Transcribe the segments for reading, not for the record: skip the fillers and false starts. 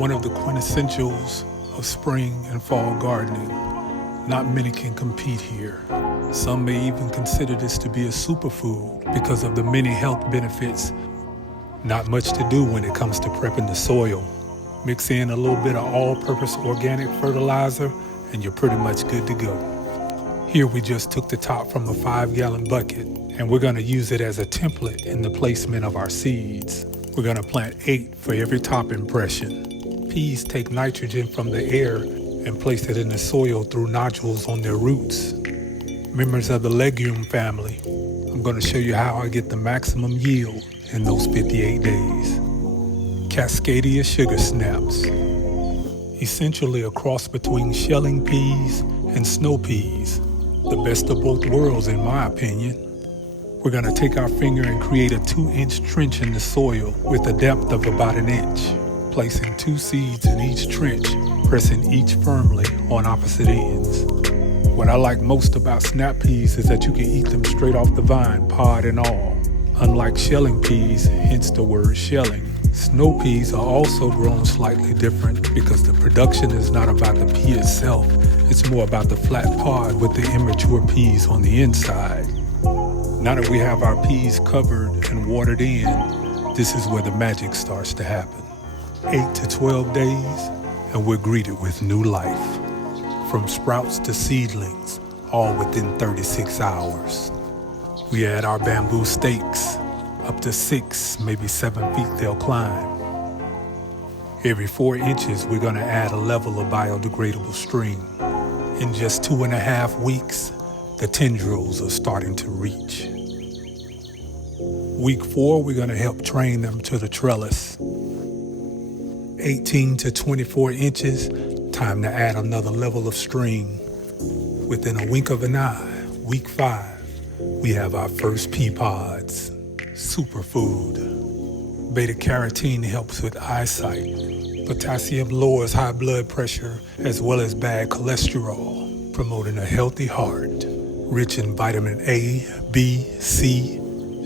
one of the quintessentials of spring and fall gardening. Not many can compete here. Some may even consider this to be a superfood because of the many health benefits. Not much to do when it comes to prepping the soil. Mix in a little bit of all-purpose organic fertilizer and you're pretty much good to go. Here we just took the top from a 5-gallon bucket and we're going to use it as a template in the placement of our seeds. We're going to plant 8 for every top impression. Peas take nitrogen from the air and place it in the soil through nodules on their roots. Members of the legume family, I'm going to show you how I get the maximum yield in those 58 days. Cascadia sugar snaps. Essentially a cross between shelling peas and snow peas. The best of both worlds in my opinion. We're going to take our finger and create a 2-inch trench in the soil with a depth of about 1 inch. Placing 2 seeds in each trench, pressing each firmly on opposite ends. What I like most about snap peas is that you can eat them straight off the vine, pod and all. Unlike shelling peas, hence the word shelling, snow peas are also grown slightly different because the production is not about the pea itself, it's more about the flat pod with the immature peas on the inside. Now that we have our peas covered and watered in, this is where the magic starts to happen. 8 to 12 days, and we're greeted with new life. From sprouts to seedlings, all within 36 hours. We add our bamboo stakes, up to 6, maybe 7 feet they'll climb. Every 4 inches, we're gonna add a level of biodegradable string. In just 2.5 weeks, the tendrils are starting to reach. Week 4, we're gonna help train them to the trellis. 18 to 24 inches, time to add another level of string. Within a wink of an eye, week 5, we have our first pea pods. Superfood. Beta-carotene helps with eyesight. Potassium lowers high blood pressure as well as bad cholesterol, promoting a healthy heart. Rich in vitamin A, B, C,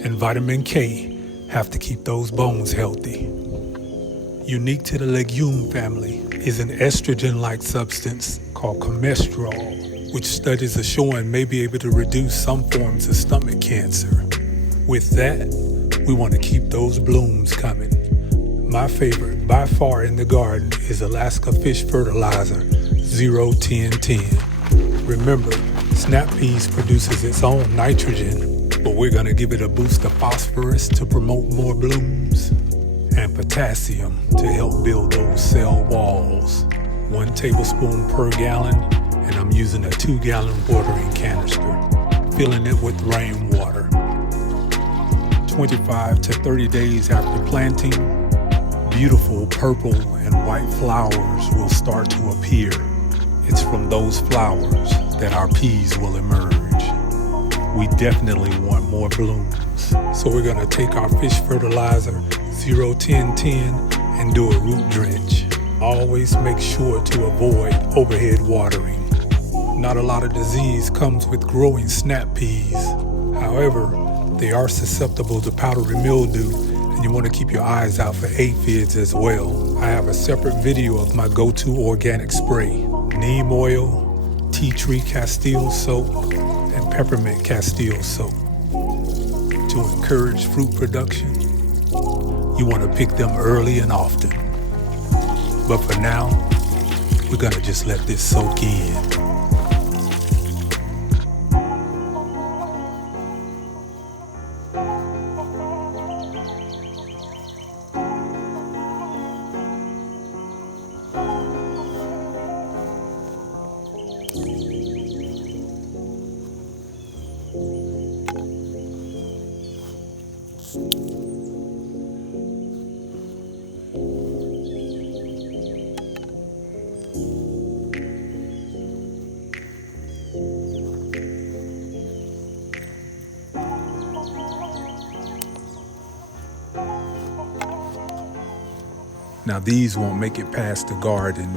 and vitamin K, have to keep those bones healthy. Unique to the legume family is an estrogen-like substance called cholesterol, which studies are showing may be able to reduce some forms of stomach cancer. With that, we want to keep those blooms coming. My favorite by far in the garden is Alaska Fish Fertilizer 0-10-10. Remember, snap peas produces its own nitrogen, but we're going to give it a boost of phosphorus to promote more blooms, and potassium to help build those cell walls. 1 tablespoon per gallon, and I'm using a 2-gallon watering canister, filling it with rainwater. 25 to 30 days after planting, beautiful purple and white flowers will start to appear. It's from those flowers that our peas will emerge. We definitely want more blooms. So we're gonna take our fish fertilizer 0-10-10 and do a root drench. Always make sure to avoid overhead watering. Not a lot of disease comes with growing snap peas. However, they are susceptible to powdery mildew, and you want to keep your eyes out for aphids as well. I have a separate video of my go-to organic spray: neem oil, tea tree castile soap, and peppermint castile soap. To encourage fruit production, you want to pick them early and often. But for now, we're gonna just let this soak in. Now these won't make it past the garden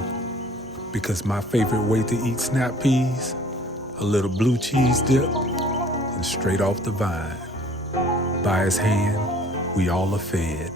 because my favorite way to eat snap peas, a little blue cheese dip and straight off the vine. By his hand, we all are fed.